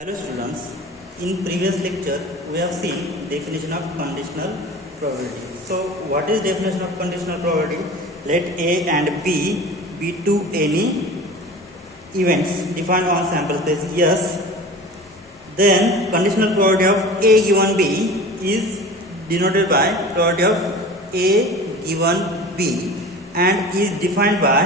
Hello students, in previous lecture we have seen definition of conditional probability. So what is definition of conditional probability? Let A and B be two any events defined on sample space yes, then conditional probability of A given B is denoted by probability of A given B and is defined by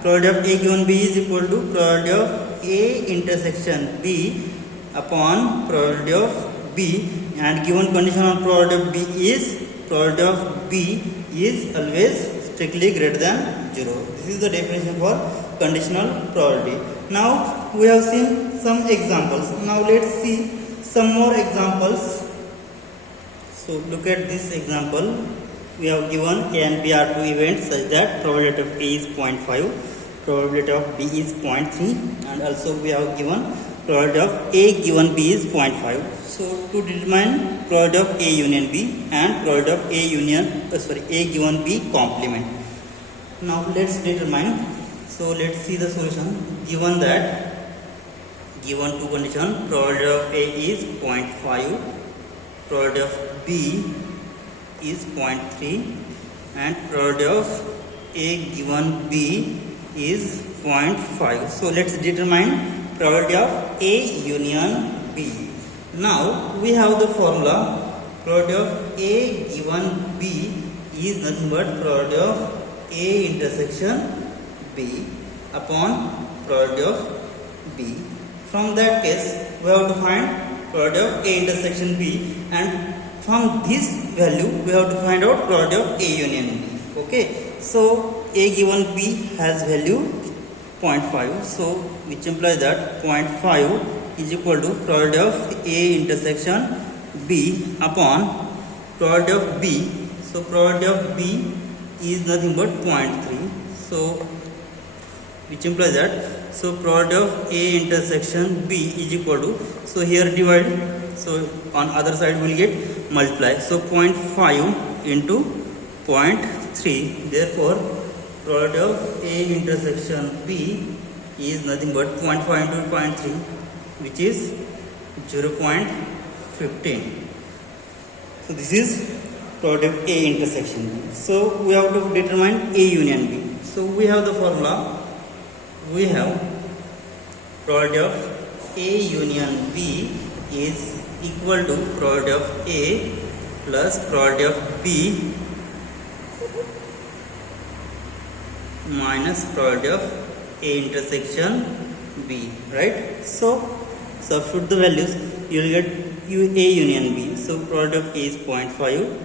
probability of A given B is equal to probability of A intersection B upon probability of B, and given condition on probability of B is probability of B is always strictly greater than 0. This is the definition for conditional probability. Now we have seen some examples. Now let's see some more examples. So look at this example. We have given A and B are two events such that probability of A is 0.5, probability of B is 0.3, and also we have given probability of A given B is 0.5. So to determine probability of A union B and probability of A given B complement. Now let's determine. So let's see the solution. Given two condition, probability of A is 0.5, probability of B is 0.3, and probability of A given B is 0.5. So let's determine probability of A union B. Now we have the formula. Probability of A given B is nothing but probability of A intersection B upon probability of B. From that case, we have to find probability of A intersection B, and from this value we have to find out probability of A union B. Okay, so A given B has value 0.5, so which implies that 0.5 is equal to probability of A intersection B upon probability of B. So probability of B is nothing but 0.3, so which implies that, so probability of A intersection B is equal to, so here divide, so on other side we will get multiply, so 0.5 into 0.3, therefore probability of A intersection B is nothing but 0.5 into 0.3, which is 0.15. So this is probability of A intersection B. So we have to determine A union B. So we have the formula. We have probability of A union B is equal to probability of A plus probability of B minus probability of A intersection B, right? So substitute the values, you will get A union B. So probability of A is 0.5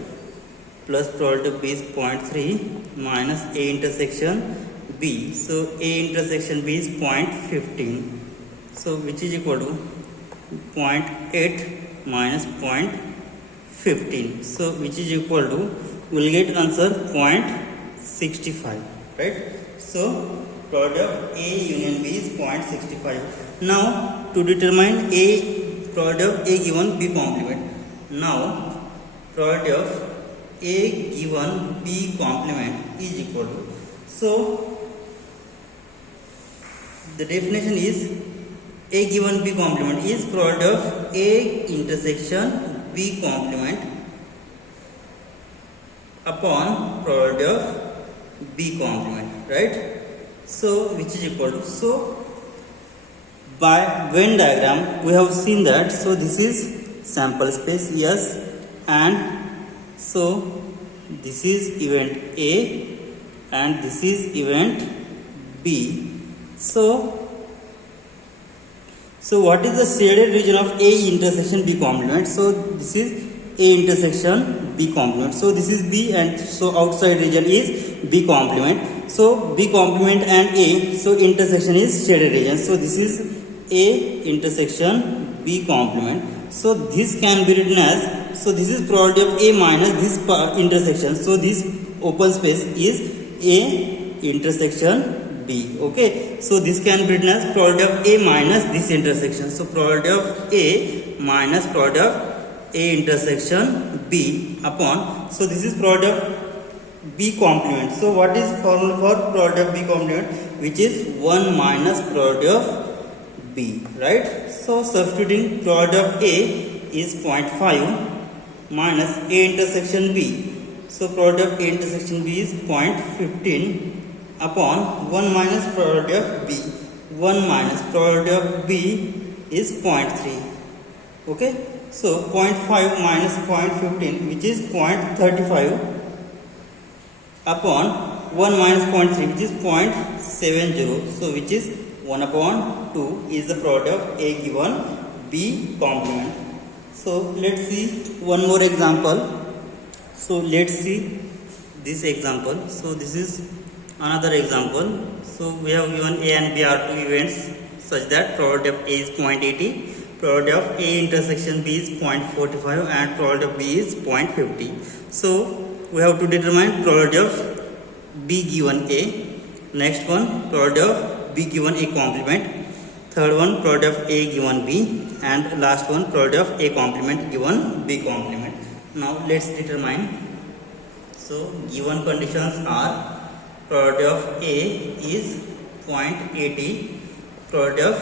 plus probability of B is 0.3 minus A intersection B. So A intersection B is 0.15. So which is equal to 0.8 minus 0.15. So which is equal to, we will get answer 0.65. Right? So probability of A union B is 0.65. Now to determine probability of A given B complement. Now probability of A given B complement is equal to, so the definition is A given B complement is probability of A intersection B complement upon probability of B complement, right? So which is equal to, so by Venn diagram we have seen that, so this is sample space yes, and so this is event A and this is event B. So what is the shaded region of A intersection B complement? So this is A intersection B complement. So this is B, and so outside region is B complement. So B complement and A, so intersection is shaded region. So this is A intersection B complement. So this can be written as, so this is probability of A minus this intersection. So this open space is A intersection B. Okay, so this can be written as probability of A minus this intersection. So probability of A minus probability of A intersection B upon, so this is probability of B complement. So what is formula for probability of B complement? Which is 1 minus probability of B, right? So substituting product of A is 0.5 minus A intersection B. So product of A intersection B is 0.15 upon 1 minus product of B. 1 minus product of B is 0.3. Okay. So 0.5 minus 0.15, which is 0.35 upon 1 minus 0.3, which is 0.70. So which is 1 upon 2 is the product of A given B complement. So let's see one more example. So let's see this example. So this is another example. So we have given A and B are two events such that product of A is 0.80, product of A intersection B is 0.45 and product of B is 0.50. So we have to determine product of B given A. Next one, product of B given A complement. Third one, product of A given B. And last one, product of A complement given B complement. Now let's determine. So given conditions are product of A is 0.80, product of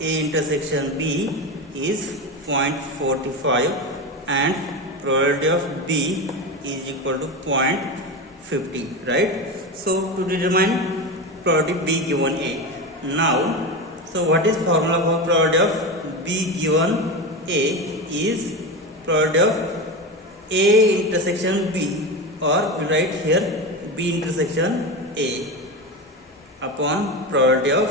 A intersection B is 0.45 and product of B is equal to 0.50, right? So to determine product of B given A. Now, so what is formula for product of B given A is product of A intersection B, or we write here B intersection A upon product of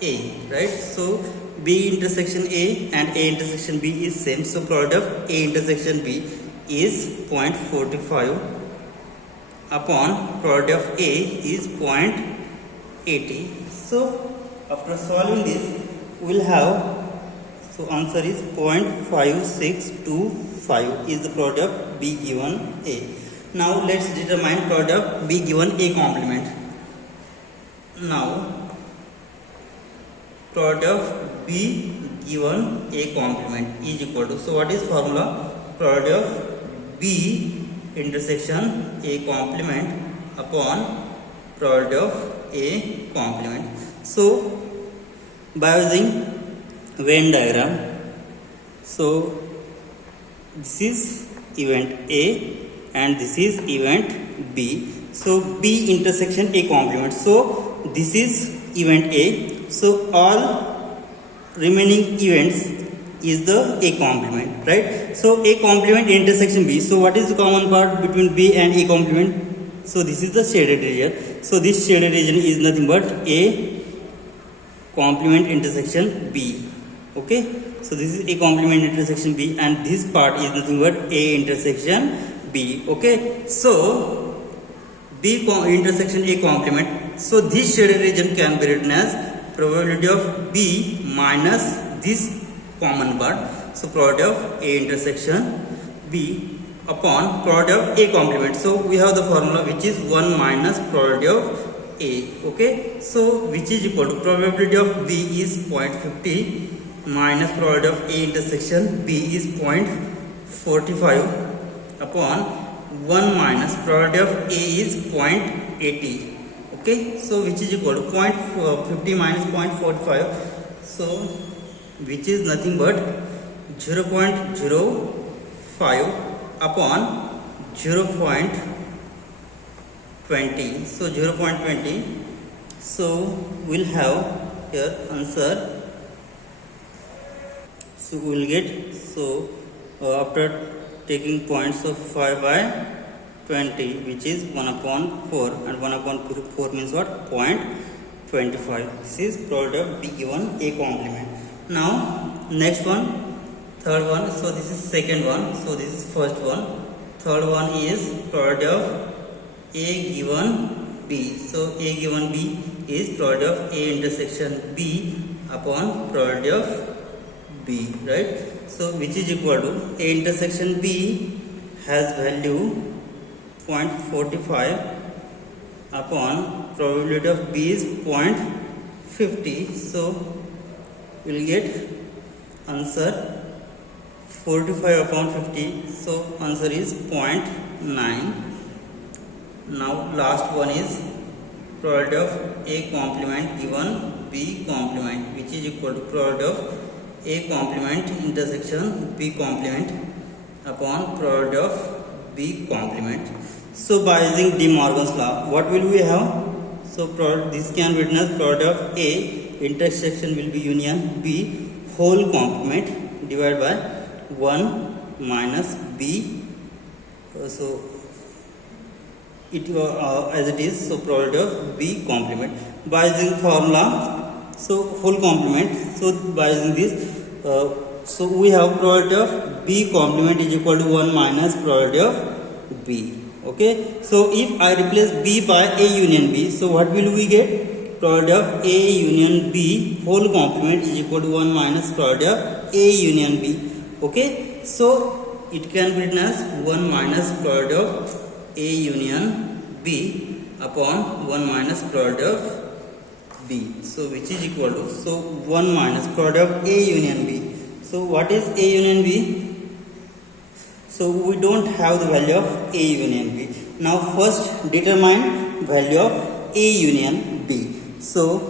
A, right? So B intersection A and A intersection B is same. So product of A intersection B is 0.45 upon product of A is 0.80. So after solving this, we will have, so answer is 0.5625 is the product of B given A. Now let's determine product of B given A complement. Now product of B given A complement is equal to, so what is formula? Product of B intersection A complement upon product of A complement. So by using Venn diagram, so this is event A and this is event B. So B intersection A complement. So this is event A. So all remaining events is the A complement, right? So A complement intersection B. So what is the common part between B and A complement? So this is the shaded region. So this shaded region is nothing but A complement intersection B. Okay. So this is A complement intersection B and this part is nothing but A intersection B. Okay. So B intersection A complement. So this shaded region can be written as probability of B minus this common part. So product of A intersection B upon product of A complement. So we have the formula which is 1 minus product of A. Okay. So which is equal to probability of B is 0.50 minus product of A intersection B is 0.45 upon 1 minus product of A is 0.80. Okay. So which is equal to 0.50 minus 0.45. So which is nothing but 0.05 upon 0.20. So 0.20. So we'll have here answer. So we'll get, so after taking points of 5 by 20, which is 1 upon 4, and 1 upon 4 means what? 0.25. This is product of B given A complement. Now next one, third one. So this is second one. So this is first one. Third one is product of A given B. So A given B is product of A intersection B upon product of B, right? So which is equal to A intersection B has value 0.45 upon probability of B is 0.50. So we'll get answer 45 upon 50. So answer is 0.9. Now last one is product of A complement given B complement, which is equal to product of A complement intersection B complement upon product of B complement. So by using De Morgan's law, what will we have? So this can be written as product of A intersection will be union B whole complement divided by 1 minus B. So it as it is, so product of B complement by using formula, so whole complement. So by using this, so we have product of B complement is equal to 1 minus product of B. Okay, so if I replace B by A union B, so what will we get? Product of A union B whole complement is equal to 1 minus product of A union B. Okay, so it can be written as 1 minus product of A union B upon 1 minus product of B. So which is equal to, so 1 minus product of A union B. So what is A union B? So we don't have the value of A union B. Now first determine value of A union B. So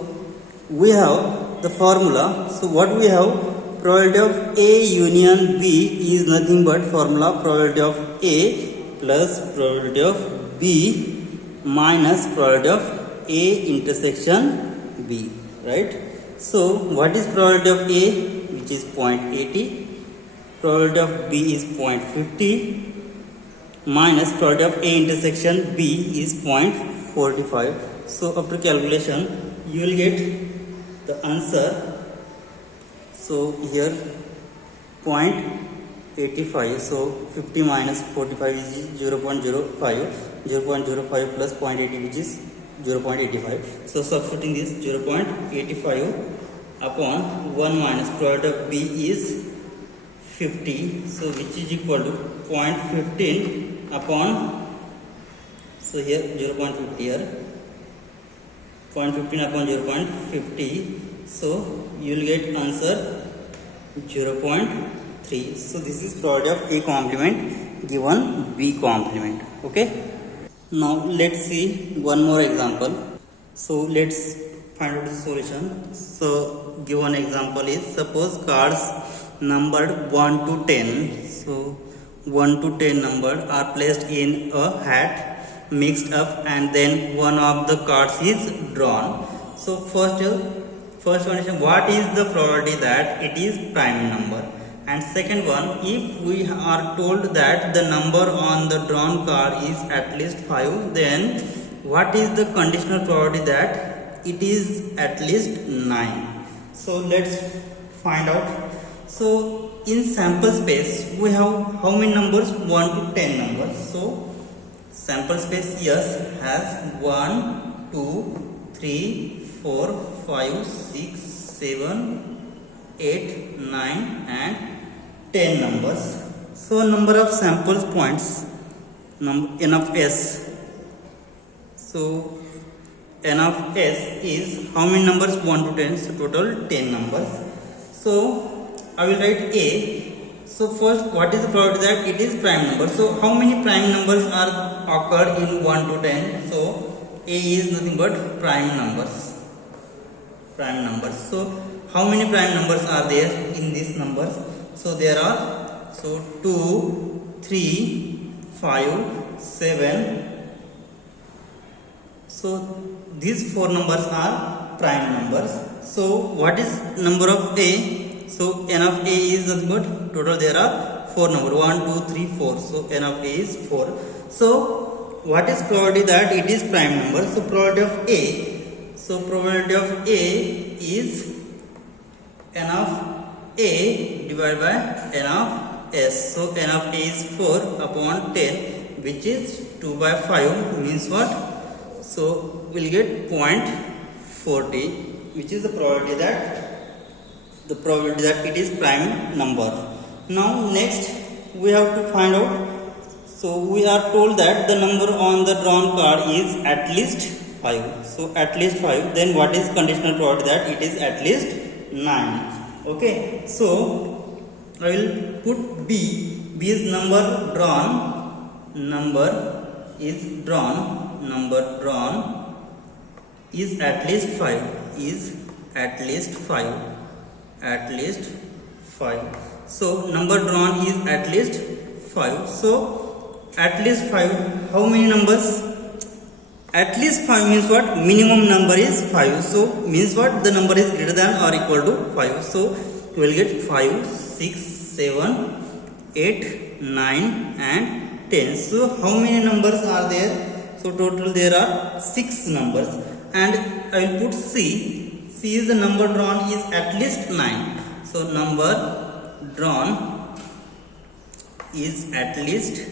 we have the formula. So what we have? Product of A union B is nothing but formula product of A plus product of B minus product of A intersection B, right? So what is product of A, which is 0.80, product of B is 0.50 minus product of A intersection B is 0.45. So after calculation you will get the answer. So here 0.85, so 50 minus 45 is 0.05, 0.05 plus 0.80 which is 0.85. So substituting this 0.85 upon 1 minus product of B is 50, so which is equal to 0.15 upon, so here 0.50 here, 0.15 upon 0.50, so you will get answer 0.3. So this is product of A complement given B complement. Okay. Now let's see one more example. So let's find out the solution. So given example is, suppose cards numbered 1 to 10. So 1 to 10 numbered are placed in a hat, mixed up, and then one of the cards is drawn. So first condition, what is the probability that it is prime number? And second one, if we are told that the number on the drawn card is at least 5, then what is the conditional probability that it is at least 9? So let's find out. So in sample space we have how many numbers? 1 to 10 numbers. So sample space yes has 1, 2, 3, 4, 5, 6, 7, 8, 9 and 10 numbers. So number of sample points, n of s. So n of s is how many numbers? 1 to 10, so total 10 numbers. So I will write A. So first, what is the probability that it is prime number? So how many prime numbers are occurred in 1 to 10? So A is nothing but prime numbers. Prime numbers. So how many prime numbers are there in these numbers? So there are 2, 3, 5, 7. So these 4 numbers are prime numbers. So what is number of A? So n of A is nothing but total there are 4 numbers, 1, 2, 3, 4. So n of A is 4. So what is probability that it is prime number? So probability of A. So probability of A is n of A divided by n of S. So n of A is 4 upon 10, which is 2 by 5 means what? So we'll get 0.40, which is the probability that it is prime number. Now next we have to find out. So we are told that the number on the drawn card is at least 5. So at least 5. Then what is conditional probability that it is at least 9? Okay. So I will put B. B is number drawn. Number drawn is at least 5. Is at least 5. At least 5. So number drawn is at least 5. So at least 5, how many numbers? At least 5 means what? Minimum number is 5. So means what? The number is greater than or equal to 5. So you will get 5, 6, 7, 8, 9 and 10. So how many numbers are there? So total there are 6 numbers. And I will put C. C is the number drawn is at least 9. So number drawn is at least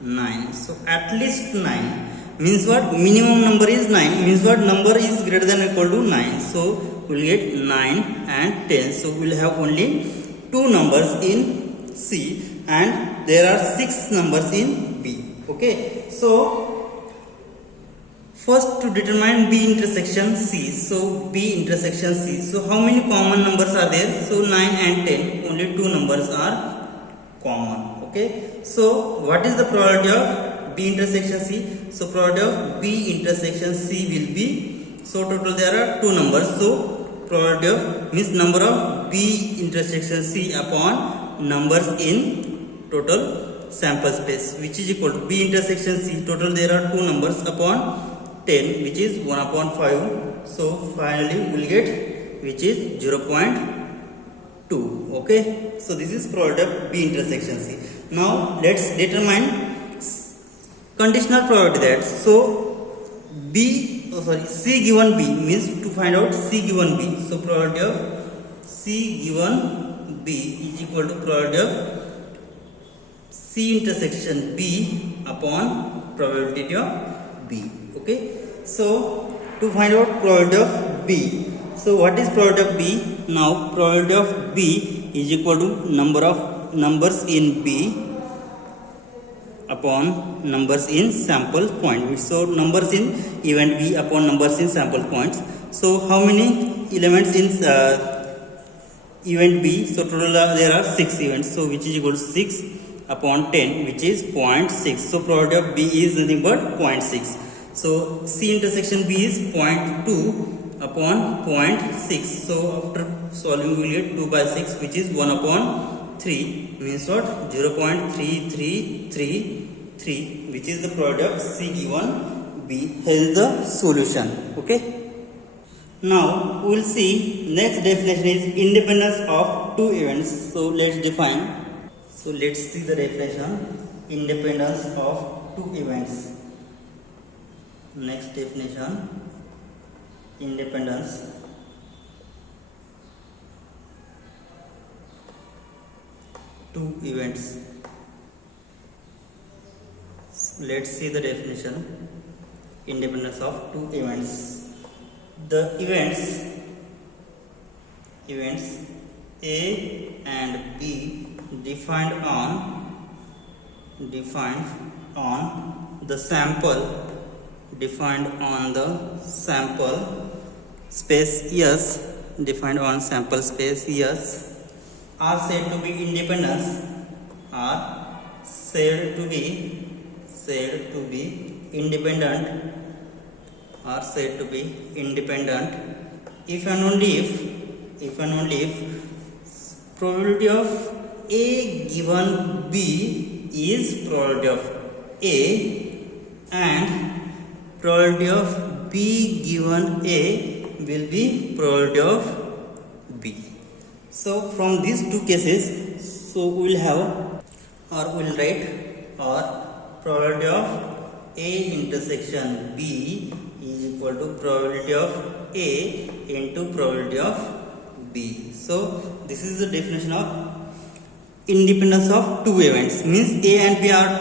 9. So at least 9 means what? Minimum number is 9 means what? Number is greater than or equal to 9. So we will get 9 and 10. So we will have only 2 numbers in C and there are 6 numbers in B. Okay. So first to determine B intersection C. So B intersection C. So how many common numbers are there? So 9 and 10. Only 2 numbers are common. Okay. So what is the probability of B intersection C? So probability of B intersection C will be, so total there are 2 numbers. So probability of means number of B intersection C upon numbers in total sample space, which is equal to B intersection C. Total there are 2 numbers upon 10, which is 1 upon 5. So finally we will get which is 0.2. Okay. So this is probability of B intersection C. Now let's determine conditional probability that. So C given B means to find out C given B. So probability of C given B is equal to probability of C intersection B upon probability of B. Okay. So to find out probability of B. So what is probability of B? Now probability of B is equal to number of numbers in B upon numbers in sample point. So numbers in event B upon numbers in sample points. So how many elements in event B? So total there are 6 events. So which is equal to 6 upon 10, which is 0.6. So probability of B is nothing but 0.6. So C intersection B is 0.2 upon 0.6. So after solving we will get 2 by 6, which is 1 upon 3 means what? 0.3333, which is the probability of C given B. Here is the solution. Okay. Now we will see next definition is independence of 2 events. So let's define. So let's see the definition, independence of 2 events. Next definition, independence two events. So let's see the definition, independence of 2 events. The events A and B defined on the sample space yes, defined on sample space yes, are said to be independent if and only if probability of A given B is probability of A and probability of B given A will be probability of B. So from these 2 cases, so we will have or we will write or probability of A intersection B is equal to probability of A into probability of B. So this is the definition of independence of 2 events. Means A and B are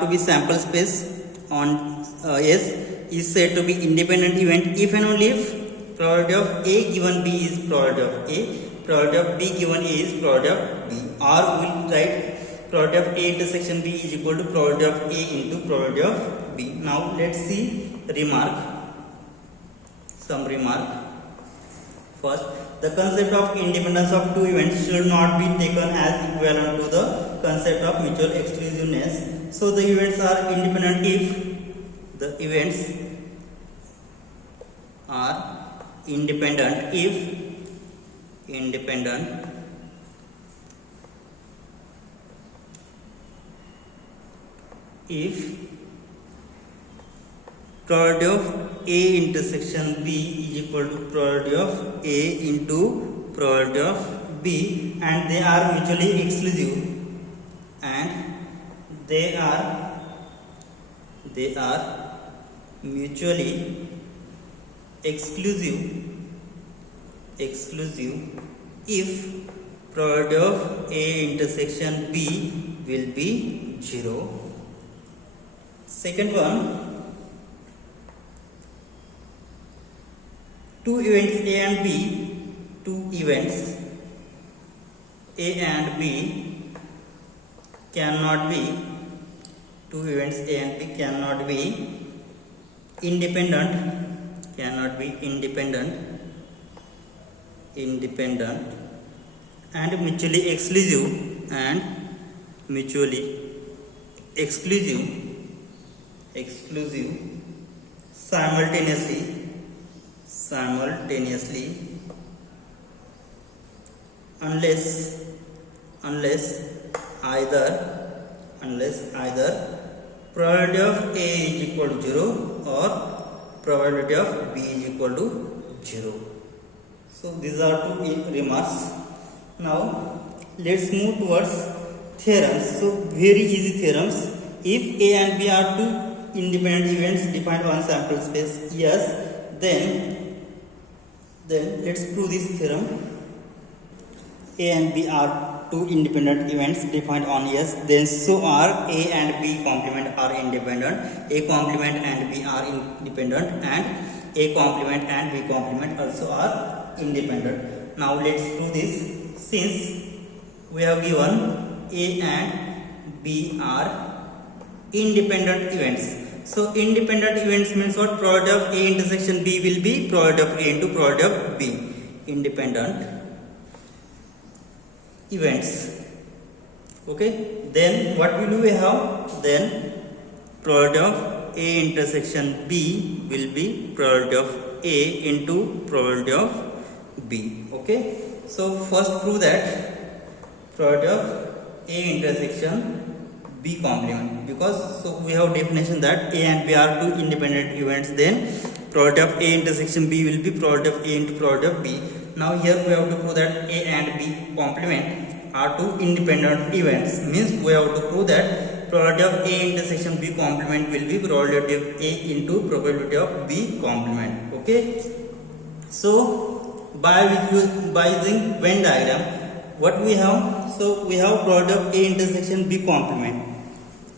to be sample space on S is said to be independent event if and only if probability of A given B is probability of A, probability of B given A is probability of B. Or we will write probability of A intersection B is equal to probability of A into probability of B. Now let's see some remark. First, the concept of independence of 2 events should not be taken as equivalent to the concept of mutual exclusiveness. So the events are independent if independent if probability of A intersection B is equal to probability of A into probability of B, and they are mutually exclusive, and they are mutually exclusive if probability of A intersection B will be 0. Second one, two events A and B cannot be independent and mutually exclusive simultaneously unless either probability of A is equal to 0 or probability of B is equal to 0. So these are two remarks. Now let's move towards theorems. So very easy theorems. If A and B are two independent events defined on sample space yes, then let's prove this theorem. A and B are two independent events defined on yes, then so are A and B complement are independent, A complement and B are independent, and A complement and B complement also are independent. Now let's prove this. Since we have given A and B are independent events, so independent events means what? Probability of A intersection B will be probability of A into probability of B. Independent events. Okay, then what will we have? Then probability of A intersection B will be probability of A into probability of B. Okay, so first prove that probability of A intersection B complement, because so we have definition that A and B are two independent events, then probability of A intersection B will be probability of A into probability of B. Now here we have to prove that A and B complement are two independent events, means we have to prove that probability of A intersection B complement will be probability of A into probability of B complement. Okay, so by using Venn diagram, what we have? So we have probability of A intersection B complement.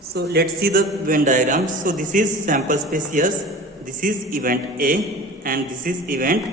So let's see the Venn diagram. So this is sample space yes, this is event A and this is event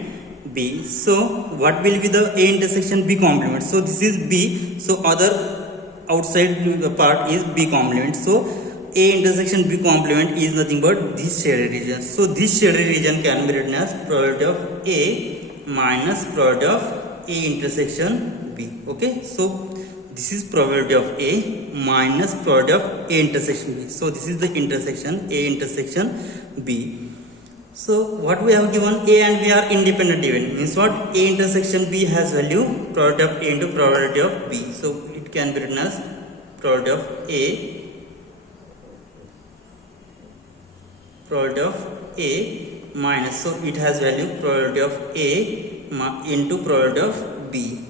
B. So what will be the A intersection B complement? So this is B, so other outside part is B complement. So A intersection B complement is nothing but this shaded region. So this shaded region can be written as probability of A minus probability of A intersection B. Okay, so this is probability of A minus probability of A intersection B. So this is the intersection A intersection B. So what we have given, A and B are independent event, means what? A intersection B has value probability of A into probability of B. So it can be written as probability of A minus, so it has value probability of A into probability of B.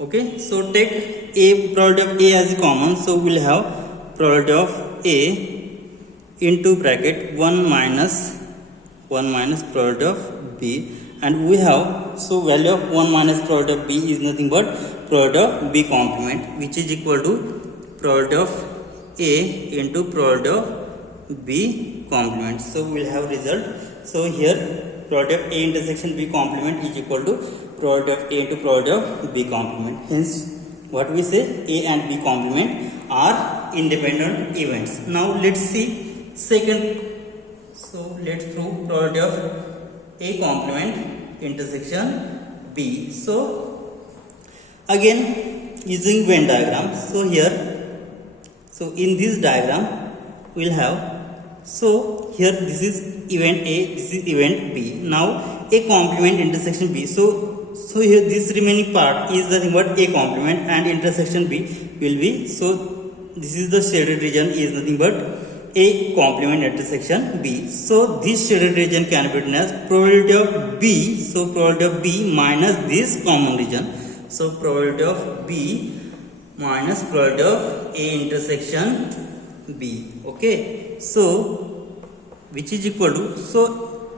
Okay, so take A, probability of A as a common, so we'll have probability of A into bracket 1 minus probability of B, and we have, so value of 1 minus probability of B is nothing but probability of B complement, which is equal to probability of A into probability of B complement. So we'll have result. So here probability of A intersection B complement is equal to probability of A into probability of B complement. Hence what we say, A and B complement are independent events. Now let's see second. So let's prove probability of A complement intersection B. So again using Venn diagram. So here, so in this diagram we'll have, so here this is event A, this is event B. Now A complement intersection B. So so here this remaining part is nothing but A complement and intersection B will be, so this is the shaded region is nothing but A complement intersection B. So this shaded region can be written as probability of B. So probability of B minus this common region. So probability of B minus probability of A intersection B. Okay. So which is equal to, so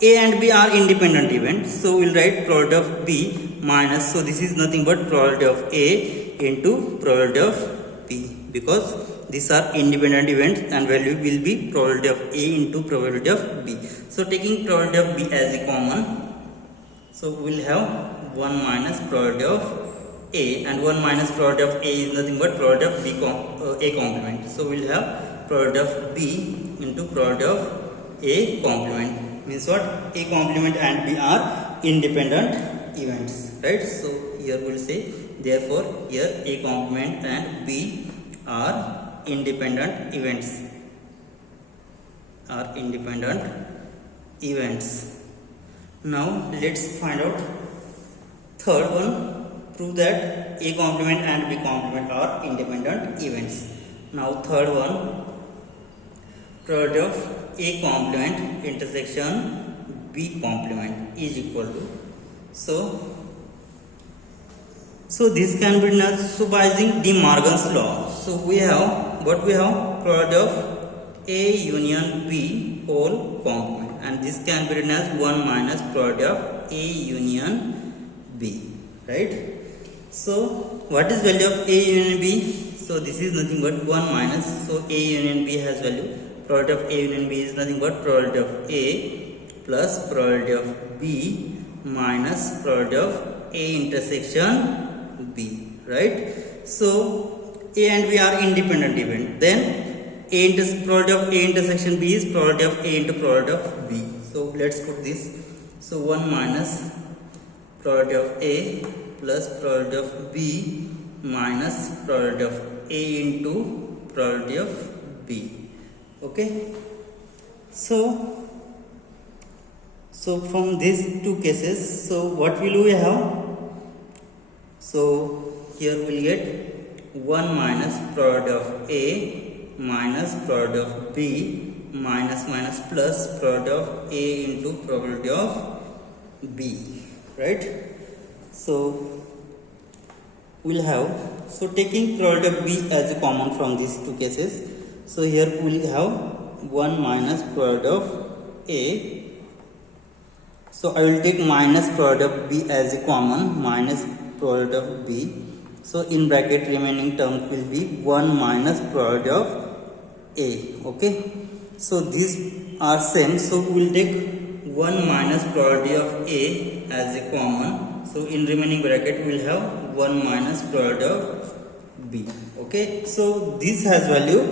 A and B are independent events. So we'll write probability of B minus, so this is nothing but probability of A into probability of B, because these are independent events and value will be probability of A into probability of B. So taking probability of B as a common, so we'll have 1 minus probability of A, and 1 minus probability of A is nothing but probability of A complement. So we'll have probability of B into probability of A complement. Means what? A complement and B are independent events, right? So here we'll say, therefore here A complement and B are independent events, Now let's find out third one. Prove that A complement and B complement are independent events. Now third one, probability of A complement intersection B complement is equal to, so this can be done so by using De Morgan's law. So we have probability of A union B whole complement, and this can be written as 1 minus probability of A union B, right? So what is value of A union B? So this is nothing but 1 minus, so A union B has value, probability of A union B is nothing but probability of A plus probability of B minus probability of A intersection B, right? So A and B are independent event. Then probability of A intersection B is probability of A into probability of B. So let's put this. So 1 minus probability of A plus probability of B minus probability of A into probability of B. Okay. So from these two cases, so what will we have? So here we'll get 1 minus probability of A minus probability of B minus plus probability of A into probability of B, right? So we'll have, so taking probability of B as a common from these two cases, so here we'll have 1 minus probability of A. So I will take minus probability of B as a common, minus probability of B. So in bracket remaining term will be 1 minus probability of A. Okay. So these are same. So we will take 1 minus probability of A as a common. So in remaining bracket we will have 1 minus probability of B. Okay. So this has value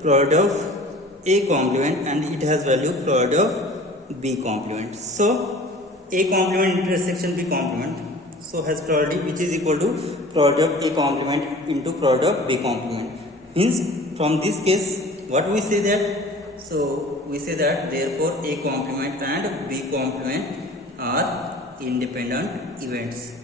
probability of A complement and it has value probability of B complement. So A complement intersection B complement, so has probability which is equal to probability of A complement into probability of B complement. Means from this case what we say that, so we say that therefore A complement and B complement are independent events.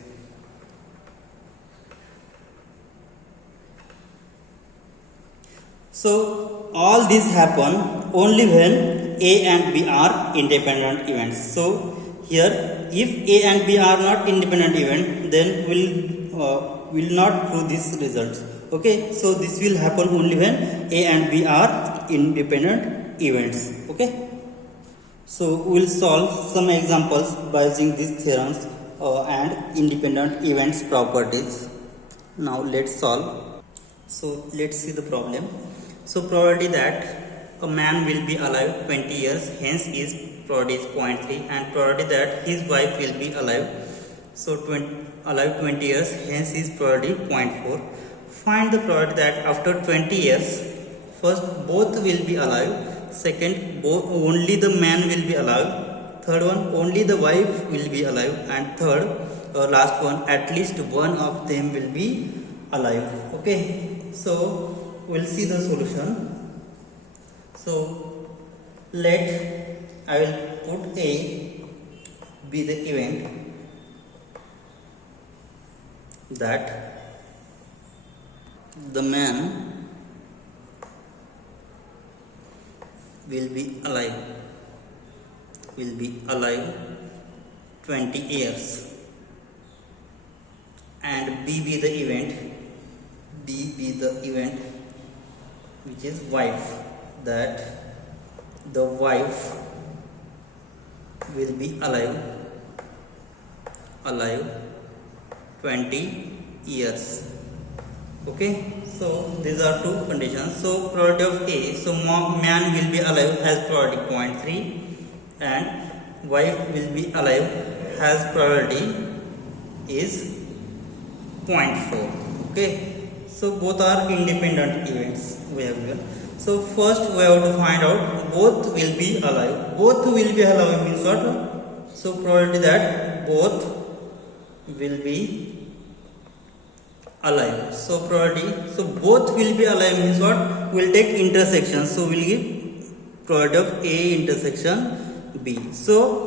So all this happen only when A and B are independent events. So here if A and B are not independent event, then will not prove these results. Okay, so this will happen only when A and B are independent events. Okay, so we will solve some examples by using these theorems and independent events properties. Now let's solve. So let's see the problem. So probability that a man will be alive 20 years, hence his probability is 0.3, and probability that his wife will be alive, so alive 20 years, hence his probability 0.4. Find the probability that after 20 years, first both will be alive, second only the man will be alive, third one only the wife will be alive, and third last one at least one of them will be alive. Okay, so we'll see the solution. So let I will put A be the event that the man will be alive 20 years, and B be the event which is wife, that the wife will be alive 20 years. Okay, so these are two conditions. So probability of A, so man will be alive has probability 0.3 and wife will be alive has probability is 0.4. Okay, so both are independent events we have given. So first we have to find out both will be alive. Both will be alive means what? So probability that both will be alive. So probability, so both will be alive means what? We'll take intersection. So we'll give probability of A intersection B. So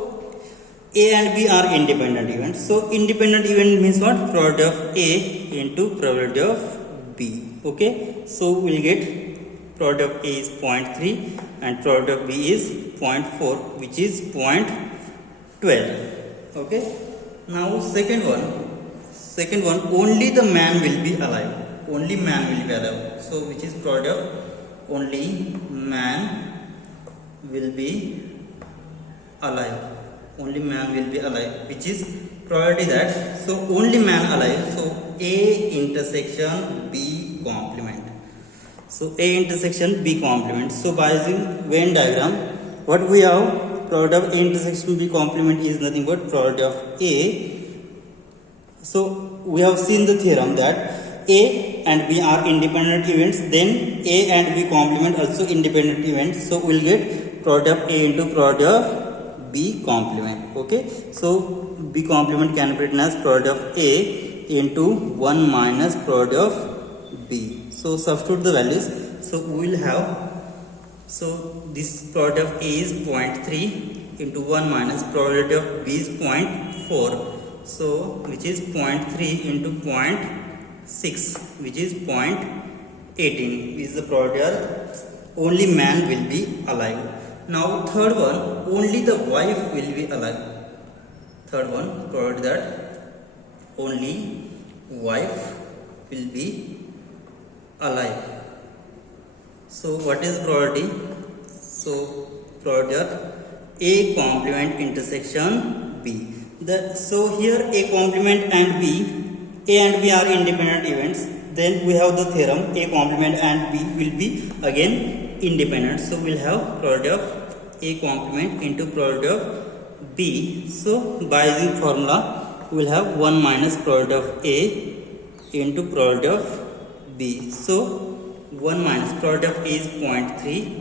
A and B are independent events. So independent event means what? Probability of A into probability of B. Okay. So we'll get probability of A is 0.3 and probability of B is 0.4, which is 0.12. Okay. Now second one, only the man will be alive. Only man will be alive. So which is probability of only man will be alive. Only man will be alive, which is probability that, so only man alive, so A intersection B complement. So A intersection B complement. So by using Venn diagram, what we have, probability of A intersection B complement is nothing but probability of A. So we have seen the theorem that A and B are independent events, then A and B complement also independent events. So we'll get probability of A into probability of B complement. Okay, so B complement can be written as probability of A into 1 minus probability of B. So substitute the values. So we will have, so this probability of A is 0.3 into 1 minus probability of B is 0.4. So which is 0.3 into 0.6, which is 0.18 is the probability of only man will be alive. Now third one, only the wife will be alive. Third one, probability that only wife will be alive. So what is probability? So probability of A complement intersection B. So here A complement and B, A and B are independent events. Then we have the theorem A complement and B will be again independent. So we'll have probability of A complement into probability of B. So by using formula, we'll have 1 minus probability of A into probability of B. So 1 minus probability of A is 0.3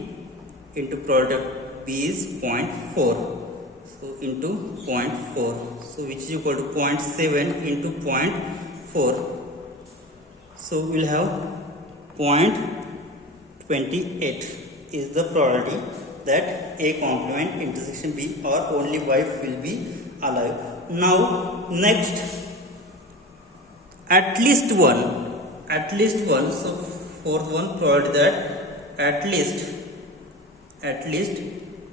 into probability of B is 0.4. So into 0.4. So which is equal to 0.7 into 0.4. So we'll have 0.28 is the probability that A complement intersection B or only wife will be alive. Now next, at least one. So fourth one, probability that at least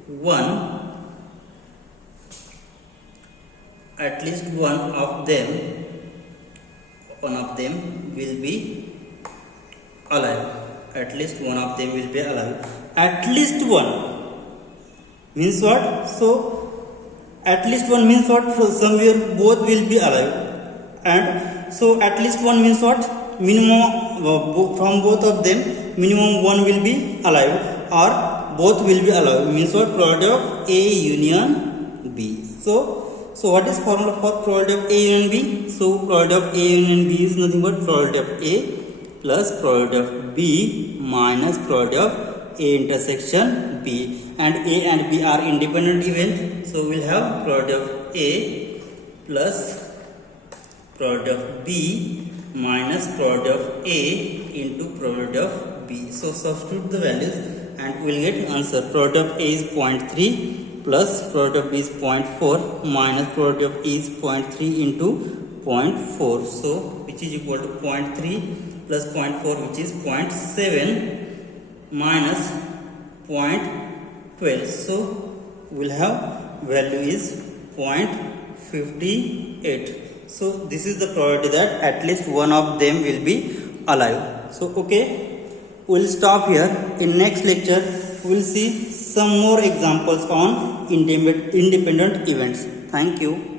one of them will be alive. At least one of them will be alive. At least one means what? So at least one means what? So somewhere both will be alive. And so at least one means what? Minimum from both of them, minimum one will be alive or both will be alive. Means what? Probability of A union B. So what is formula for probability of A union B? So probability of A union B is nothing but probability of A plus probability of B minus probability of A intersection B. And A and B are independent event. So we'll have probability of A plus probability of B minus probability of A into probability of B. So substitute the values and we'll get answer. Probability of A is 0.3 plus probability of B is 0.4 minus probability of E is 0.3 into 0.4. So which is equal to 0.3 plus 0.4, which is 0.7 minus 0.12. So we'll have value is 0.58. So this is the probability that at least one of them will be alive. So okay, we'll stop here. In next lecture we'll see some more examples on independent events. Thank you.